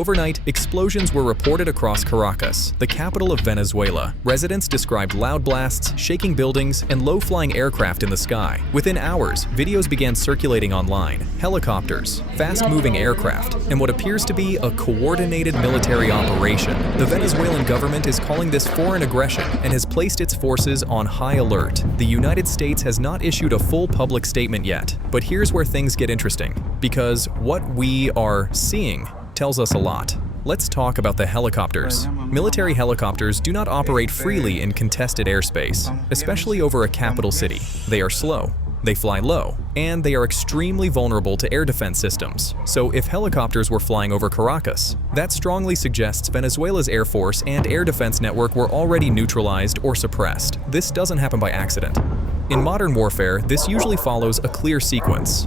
Overnight, explosions were reported across Caracas, the capital of Venezuela. Residents described loud blasts, shaking buildings, and low-flying aircraft in the sky. Within hours, videos began circulating online. Helicopters, fast-moving aircraft, and what appears to be a coordinated military operation. The Venezuelan government is calling this foreign aggression and has placed its forces on high alert. The United States has not issued a full public statement yet, but here's where things get interesting, because what we are seeing tells us a lot. Let's talk about the helicopters. Military helicopters do not operate freely in contested airspace, especially over a capital city. They are slow, they fly low, and they are extremely vulnerable to air defense systems. So if helicopters were flying over Caracas, that strongly suggests Venezuela's air force and air defense network were already neutralized or suppressed. This doesn't happen by accident. In modern warfare, this usually follows a clear sequence.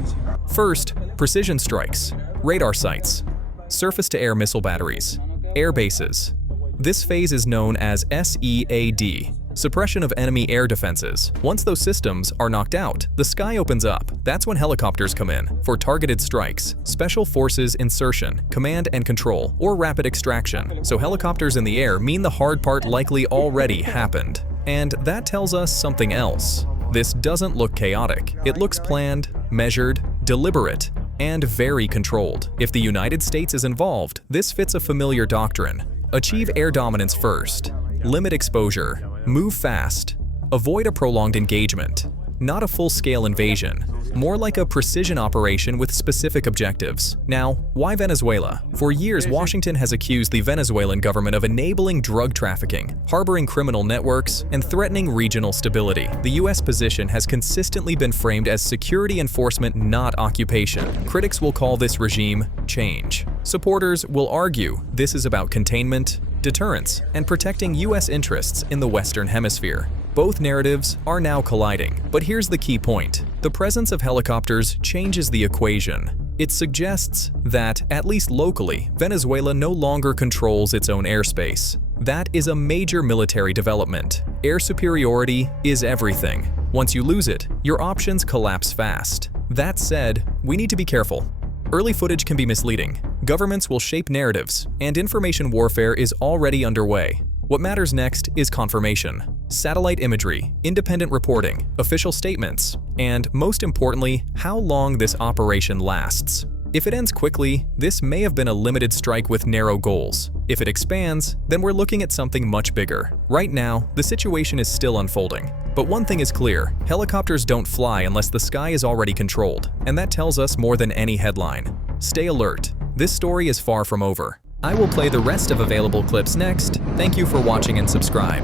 First, precision strikes, radar sites, surface-to-air missile batteries, air bases. This phase is known as SEAD, suppression of enemy air defenses. Once those systems are knocked out, the sky opens up. That's when helicopters come in for targeted strikes, special forces insertion, command and control, or rapid extraction. So helicopters in the air mean the hard part likely already happened. And that tells us something else. This doesn't look chaotic. It looks planned, measured, deliberate, and very controlled. If the United States is involved, this fits a familiar doctrine. Achieve air dominance first, limit exposure, move fast, avoid a prolonged engagement. Not a full-scale invasion, more like a precision operation with specific objectives. Now, why Venezuela? For years, Washington has accused the Venezuelan government of enabling drug trafficking, harboring criminal networks, and threatening regional stability. The US position has consistently been framed as security enforcement, not occupation. Critics will call this regime change. Supporters will argue this is about containment, deterrence, and protecting US interests in the Western Hemisphere. Both narratives are now colliding, but here's the key point. The presence of helicopters changes the equation. It suggests that, at least locally, Venezuela no longer controls its own airspace. That is a major military development. Air superiority is everything. Once you lose it, your options collapse fast. That said, we need to be careful. Early footage can be misleading. Governments will shape narratives, and information warfare is already underway. What matters next is confirmation. Satellite imagery, independent reporting, official statements, and most importantly, how long this operation lasts. If it ends quickly, this may have been a limited strike with narrow goals. If it expands, then we're looking at something much bigger. Right now, the situation is still unfolding. But one thing is clear, helicopters don't fly unless the sky is already controlled, and that tells us more than any headline. Stay alert. This story is far from over. I will play the rest of available clips next. Thank you for watching and subscribe.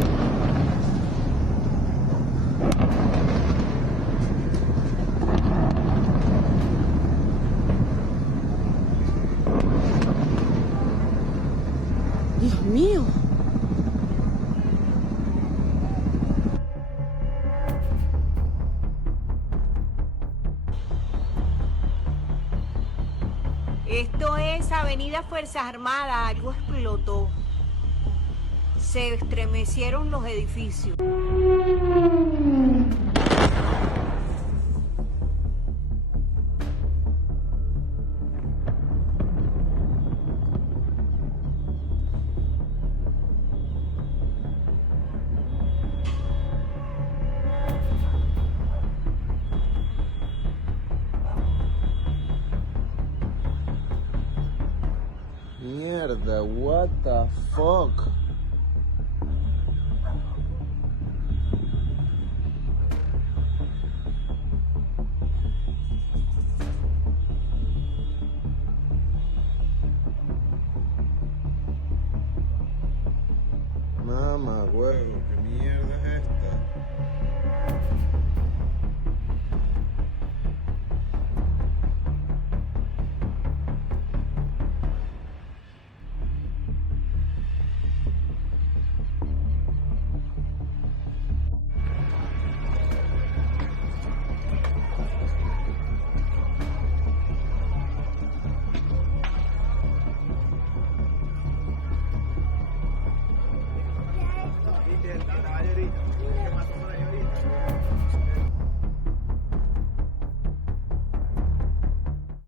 Dios mío. Esto es Avenida Fuerzas Armadas, algo explotó. Se estremecieron los edificios. Mierda, what the fuck? Mamá, huevo, ¿qué mierda es esta?